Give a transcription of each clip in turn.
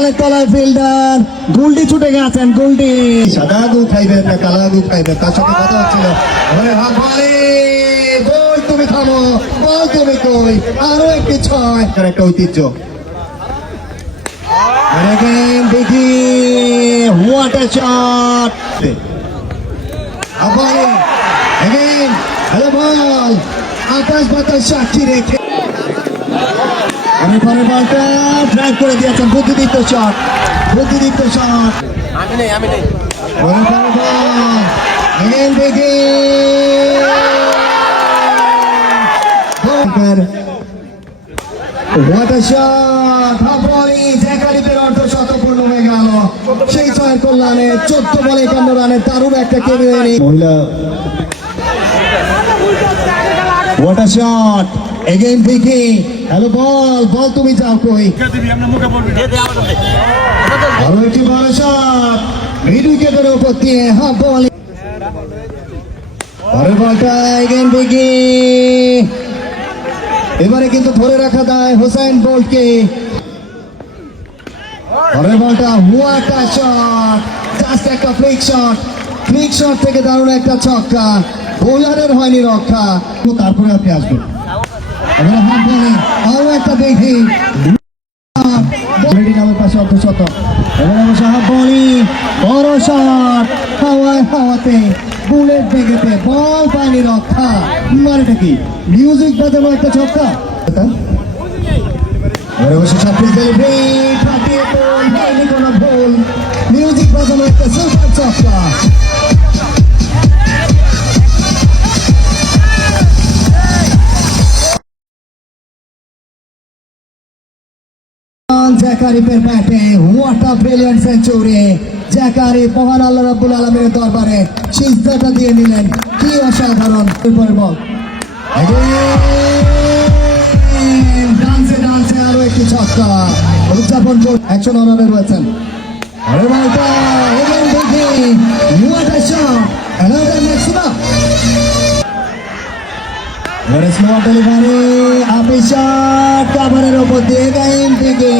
বলের তলায় ফিল্ডার। গুলডি ছুটে গেছেন গুলডি সাদা গু খাইবে না কালা গু খাইবে, তার সাথে কথা হচ্ছিল। বলে বল তুমি থামো, বল তুমি কই? আরও একটি ছয়। একটা ঐতিহ্য। দেখি হোয়াট এ শট আবার হ্যালো বল। আকাশ বাতাস সাক্ষী রেখে আমি পরে বলটা ট্র্যাক করে দিয়েছেন। বুদ্ধিদীপ্ত শট বুদ্ধিদীপ্ত শট আমি নেই আমি নেই। বল দেখি What a shot! হাফরানি জ্যাকারিপের অর্ধ শতপূর্ণ হয়ে গেল। সেই ছয় কল্যাণে চোদ্দ বলে একান্ন রানে দারুণ একটা কেরিয়ার মহিলা। What a shot! Again Vicky. Hello বল বল তুমি যাও কই আরও একটি বড় শট মিড উইকেটের উপর দিয়ে হাফ বল পরের বলটা এগেন বিগি এবারে কিন্তু ধরে রাখা দেয় হোসেন বোল্টকে পরের বলটা হুয়াটা শট জাস্ট একটা ফ্লিক শট ফ্লিক শট থেকে দারুণ একটা ছক্কা। বোলারের হয়নি রক্ষা। তো তারপরে আপনি আসবেন। আরও একটা দেখি নামের পাশে অর্ধশত এবারে অবশ্য বলি বড় শট হাওয়ায় হাওয়াতে বুলেট বেগেতে বল পায়নি রক্ষা মারেটা কি মিউজিক বাজানো একটা ছক্কা এবারে অবশ্য সাপ্লি সেলিব্রেট জ্যাকারিফের ব্যাটে হোয়াট আ ব্রিলিয়ান্ট সেঞ্চুরি জ্যাকারিফ মহান আল্লাহ রাব্বুল আলমীর দরবারে সিজদাটা দিয়ে নিলেন। কি অসাধারণ। এরপরে বল। ডান্সে ডান্সে আরও একটি ছক্কা। উদযাপন করে একশো রানে রয়েছেন। A shot another maximum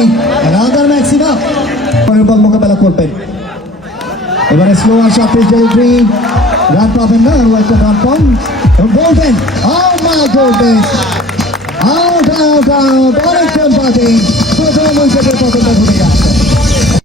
এবারে স্লো ডেলিভারি আপিশাট কাভারের ওপর দিয়ে গাইন থেকে রাদার ম্যাক্সিমাম পরের বল মোকাবেলা করবেন এবারে স্লো আর সাপিস ডেলিভারি রান পাবেন না আরো একটা রান পান এবং বলবেন ও মা গোডনেস আউট আউট আউট অনেকক্ষণ বাদে প্রথম উইকেটের পতনটা ঘটে যাচ্ছে